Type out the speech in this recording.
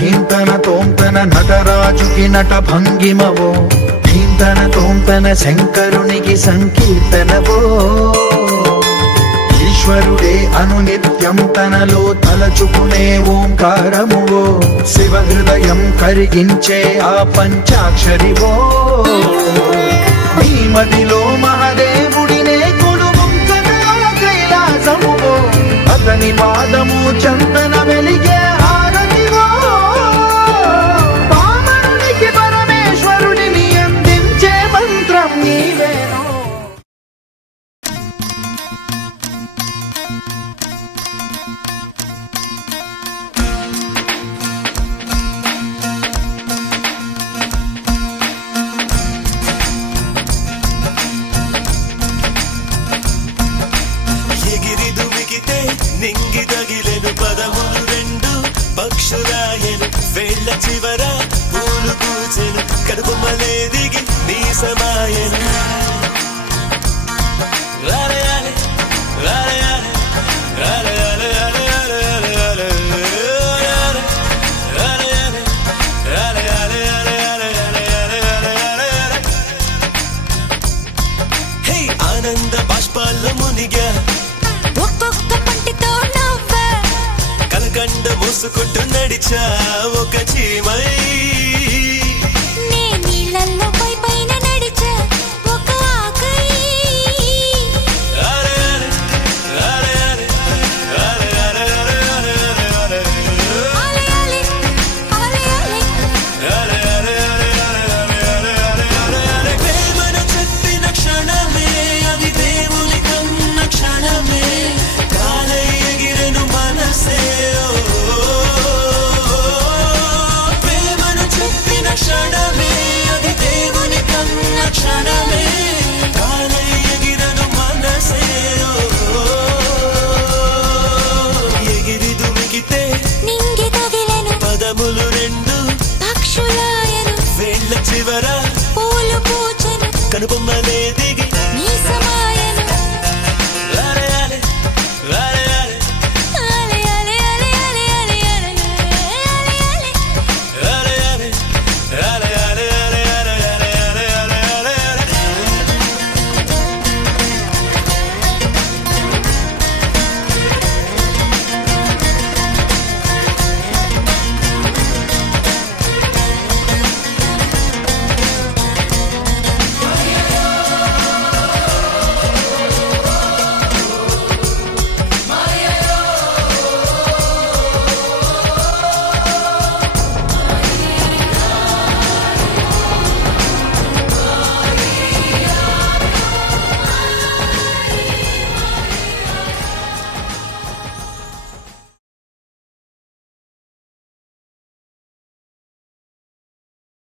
ధీంతన తోంతన నటరాజుకి నట భంగిమవో, ధీంతన తోంతన శంకరునికి సంకీర్తనవో. ఈశ్వరుడే అనునిత్యం తనలో తలచుకునే ఓంకారమువో, శివ హృదయం కరిగించే ఆ పంచాక్షరివో. నీ మదిలో మహాదేవుడినే కొలువుంచగా కైలాసమువో, అతని పాదము చందన వెలిగే హారతివో. పామరునికి పరమేశ్వరుడిని అందించే మంత్రం నీవేనో. నింగి తగిలెను పదములు రెండు పక్షురాయను, వేళ్ళ చివర పూలు పూచెను, కడుపు మలే దిగి నీ సమాయను. రాలయాలే రాలయాలే రాలయాలే రాలయాలే రాలయాలే రాలయాలే రాలయాలే రాలయాలే. హే ఆనంద బాష్పాల్లో మునిగా, కలకండ మూసుకుంటూ నడిచా ఒక చీమై. నే నీళ్ళల్లో పై పైన నడిచా ఒక ఆకై. ప్రేమను చెప్పిన క్షణమే అది దేవుని కన్న క్షణమే, కాలై ఎగిరెను మనసే. ప్రేమను చెప్పిన క్షణమే అది దేవుని కన్న క్షణమే, కాలై ఎగిరెను మనసే. ఎగిరి దుమికితే నింగి తగిలెను పదములు రెండు పక్షులాయను, వేళ్ళ చివర పూలు పూచెను, కనుబొమ్మలే